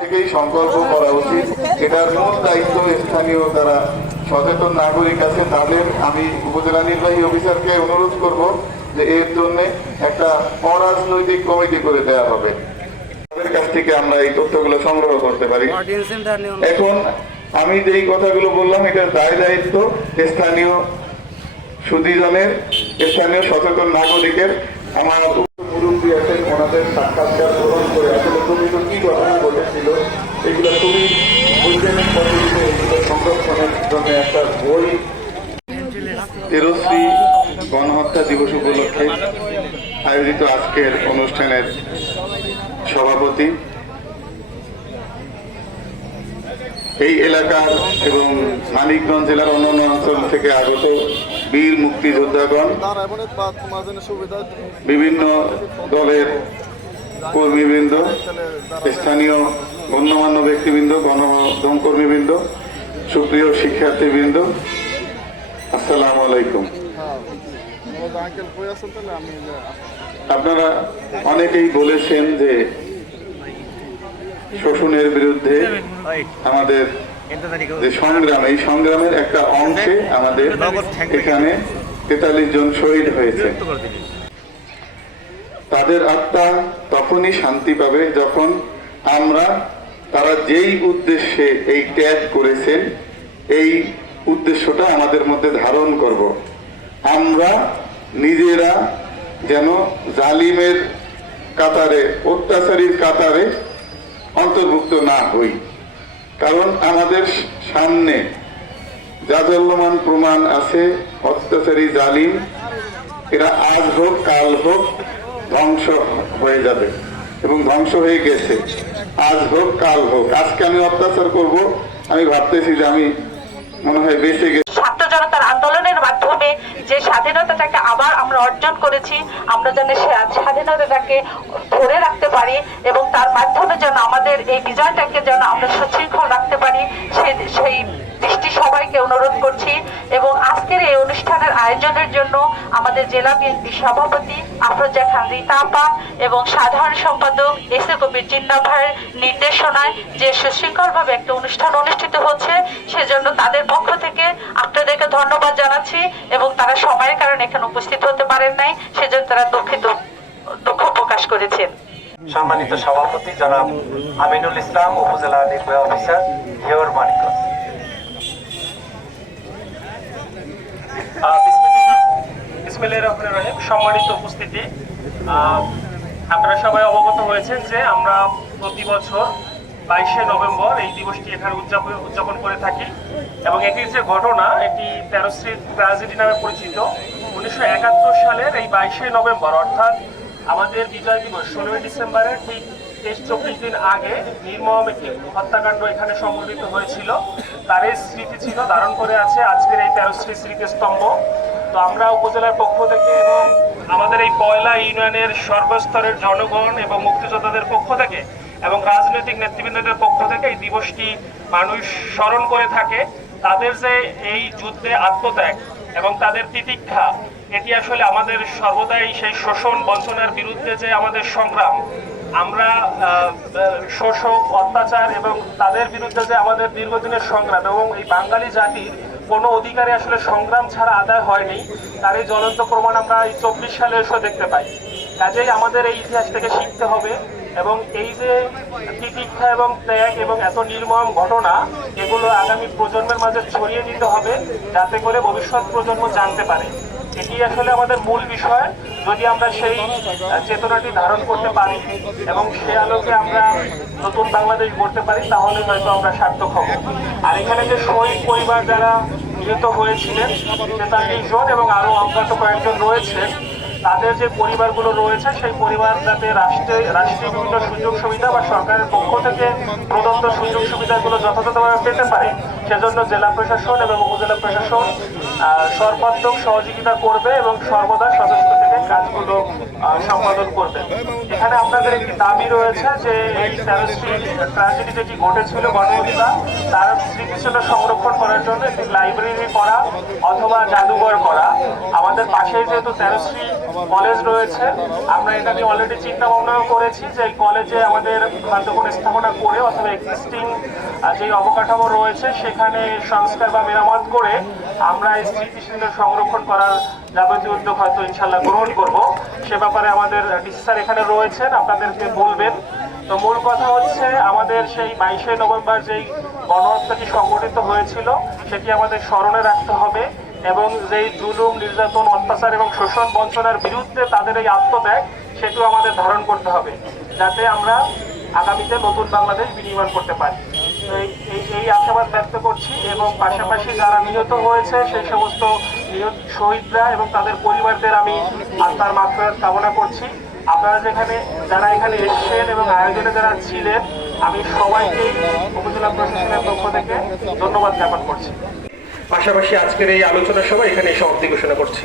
থেকেই সংকল্প করা উচিত। এটার মূল দায়িত্ব স্থানীয় যারা সচেতন নাগরিক আছে তাদের। আমি উপজেলা নির্বাহী অফিসারকে অনুরোধ করব যে এর জন্য একটা অরাজনৈতিক কমিটি করে দেওয়া হবে, তাদের কাছ থেকে আমরা এই তথ্যগুলো সংগ্রহ করতে পারি। এখন আমি যেই কথাগুলো বললাম এটার দায় দায়িত্ব স্থানীয় সুধীজনের, স্থানীয় সচেতন নাগরিকের। আমার মুরব্বী আছেন, ওনাদের সাক্ষাৎকার গ্রহণ করে আসলে প্রকৃত কি ঘটনা ঘটেছিল এগুলো খুবই বৈজ্ঞানিক পদ্ধতিতে এগুলো সংরক্ষণের জন্য একটা বই। তেরশ্রী গণহত্যা দিবস উপলক্ষে আয়োজিত আজকের অনুষ্ঠানের সভাপতি, এই এলাকার এবং মানিকগঞ্জ জেলার অন্যান্য অঞ্চল থেকে আগত বীর মুক্তিযোদ্ধাগণ, বিভিন্ন দলের কর্মীবৃন্দ, স্থানীয় গণ্যমান্য ব্যক্তিবৃন্দ, গণমাধ্যম কর্মীবৃন্দ, সুপ্রিয় শিক্ষার্থীবৃন্দ, আসসালামু আলাইকুম। আপনারা অনেকেই বলেছেন যে শোষণের বিরুদ্ধে আমাদের যে সংগ্রাম, এই সংগ্রামের একটা অংশে আমাদের এখানে 43 জন শহীদ হয়েছে। তাদের আত্মা তখনই শান্তি পাবে যখন আমরা তারা যেই উদ্দেশ্যে এই ত্যাগ করেছেন এই উদ্দেশ্যটা আমাদের মধ্যে ধারণ করব। আমরা নিজেরা যেন জালিমের কাতারে, অত্যাচারীর কাতারে অন্তর্ভুক্ত না হই। কারণ আমাদের সামনে জাজল্যমান প্রমাণ আছে, অত্যাচারী জালিম এরা আজ হোক কাল হোক ধ্বংস হয়ে যাবে এবং ধ্বংস হয়ে গেছে। আজ হোক কাল হোক, আজকে আমি অত্যাচার করব, আমি ভাবতেছি যে আমি মনে হয় বেঁচে গেছি। ছাত্র জনতার আন্দোলনের মাধ্যমে যে স্বাধীনতাটাকে আবার আমরা অর্জন করেছি, আমরা যেন সে স্বাধীনতাটাকে ধরে রাখতে পারি এবং তার মাধ্যমে যেন আমাদের এই বিজয়টাকে যেন আমরা সুশৃঙ্খল রাখতে পারি, সেই দৃষ্টি সবাইকে অনুরোধ করছি। এবং আজকের এই অনুষ্ঠানের আয়োজনের জন্য আমাদের জেলা বিএনপি সভাপতি আফরোজা খান রীতা আপা এবং সাধারণ সম্পাদক এস এ কবির জিন্না ভাইয়ের নির্দেশনায় যে সুশৃঙ্খলভাবে একটা অনুষ্ঠান অনুষ্ঠিত হচ্ছে, সেজন্য তাদের পক্ষ থেকে আপনাদেরকে ধন্যবাদ জানাচ্ছি। এবং তারা সময়ের কারণে এখানে উপস্থিত হতে পারেন নাই, সেজন্য তারা দুঃখ প্রকাশ করেছেন। সম্মানিত সভাপতি জনাব আমিনুল ইসলাম, উপজেলা নির্বাহী অফিসার, হেওর মানিকগঞ্জ। বিসমিল্লাহির রহমানির রহিম। সম্মানিত উপস্থিতি, আপনারা সবাই অবগত হয়েছেন যে আমরা প্রতি বছর 22শে নভেম্বর এই দিবসটি এখানে উদযাপন করে থাকি এবং এটির যে ঘটনা, এটি তেরশ্রী ট্র্যাজেডি নামে পরিচিত। 1971 সালের এই 22শে নভেম্বর অর্থাৎ আমাদের বিজয় দিবস 16ই ডিসেম্বরের ঠিক 23-24 দিন আগে নির্মম একটি হত্যাকাণ্ড এখানে সংঘটিত হয়েছিল। তার এই স্মৃতি ছিল ধারণ করে আছে আজকের এই তেরশ্রী স্মৃতিস্তম্ভ। তো আমরা উপজেলার পক্ষ থেকে এবং আমাদের এই পয়লা ইউনিয়নের সর্বস্তরের জনগণ এবং মুক্তিযোদ্ধাদের পক্ষ থেকে এবং রাজনৈতিক নেতৃবৃন্দদের পক্ষ থেকে এই দিবসটি মানুষ স্মরণ করে থাকে। তাদের যে এই যুদ্ধে আত্মত্যাগ এবং তাদের তিতিক্ষা, এটি আসলে আমাদের সর্বদাই সেই শোষণ বঞ্চনার বিরুদ্ধে যে আমাদের সংগ্রাম, আমরা শোষক অত্যাচার এবং তাদের বিরুদ্ধে যে আমাদের দীর্ঘদিনের সংগ্রাম এবং এই বাঙালি জাতির কোনো অধিকারে আসলে সংগ্রাম ছাড়া আদায় হয়নি, তার এই জ্বলন্ত প্রমাণ আমরা এই 24 সালে এসে দেখতে পাই। কাজেই আমাদের এই ইতিহাস থেকে শিখতে হবে এবং এই যে তিতিক্ষা এবং ত্যাগ এবং এত নির্মম ঘটনা, এগুলো আগামী প্রজন্মের মাঝে ছড়িয়ে দিতে হবে যাতে করে ভবিষ্যৎ প্রজন্ম জানতে পারে। এটি আসলে আমাদের মূল বিষয়। যদি আমরা সেই চেতনাটি ধারণ করতে পারি এবং সে আলোকে আমরা নতুন বাংলাদেশ গড়তে পারি, তাহলে হয়তো আমরা সার্থক হব। আর এখানে যে শহীদ পরিবার যারা নিহত হয়েছিলেন 43 জন এবং আরো অজ্ঞাত কয়েকজন রয়েছেন, তাদের যে পরিবারগুলো রয়েছে সেই পরিবার যাতে রাষ্ট্রীয় বিভিন্ন সুযোগ সুবিধা বা সরকারের পক্ষ থেকে প্রদত্ত সুযোগ সুবিধাগুলো যথাযথভাবে পেতে পারে, সেজন্য জেলা প্রশাসন এবং উপজেলা প্রশাসন সর্বাত্মক সহযোগিতা করবে এবং সর্বদা সদস্য থেকে কাজগুলো সম্পাদন করবেন। এখানে আপনাদের একটি দাবি রয়েছে যে এই 13 স্ট্রিট ট্র্যাজেডি যেটি ঘটেছিল গণহত্যা, তার স্মৃতিচিহ্ন সংরক্ষণ করার জন্য একটি লাইব্রেরি করা অথবা জাদুঘর করা। আমাদের পাশেই যেহেতু 13 স্ট্রিট কলেজ রয়েছে, আমরা এটা নিয়ে অলরেডি চিন্তা ভাবনাও করেছি যে এই কলেজে আমাদের হয়তো কোনো স্থাপনা করে অথবা এক্সিস্টিং যে অবকাঠামো রয়েছে সেখানে সংস্কার বা মেরামত করে আমরা এই স্মৃতিচিহ্ন সংরক্ষণ করার যাবতীয় উদ্যোগ হয়তো ইনশাল্লাহ গ্রহণ করব। সে ব্যাপারে আমাদের ডিসি স্যার এখানে রয়েছেন, আপনাদেরকে বলবেন। তো মূল কথা হচ্ছে আমাদের সেই 22শে নভেম্বর যেই গণহত্যাটি সংঘটিত হয়েছিল সেটি আমাদের স্মরণে রাখতে হবে এবং যেই জুলুম, নির্যাতন, অত্যাচার এবং শোষণ বঞ্চনার বিরুদ্ধে তাদের এই আত্মত্যাগ সেটিও আমাদের ধারণ করতে হবে, যাতে আমরা আগামীতে নতুন বাংলাদেশ বিনির্মাণ করতে পারি। এই আশাবাদ ব্যক্ত করছি এবং পাশাপাশি যারা নিহত হয়েছে সেই সমস্ত নিহত শহীদরা এবং তাদের পরিবারদের আমি আত্মার মাগফিরাত কামনা করছি। আপনারা যারা এখানে এসেছেন এবং আয়োজনে যারা ছিলেন, আমি সবাইকেই উপজেলা প্রশাসনের পক্ষ থেকে ধন্যবাদ জ্ঞাপন করছি। পাশাপাশি আজকের এই আলোচনা সভা এখানে সমাপ্তি ঘোষণা করছি।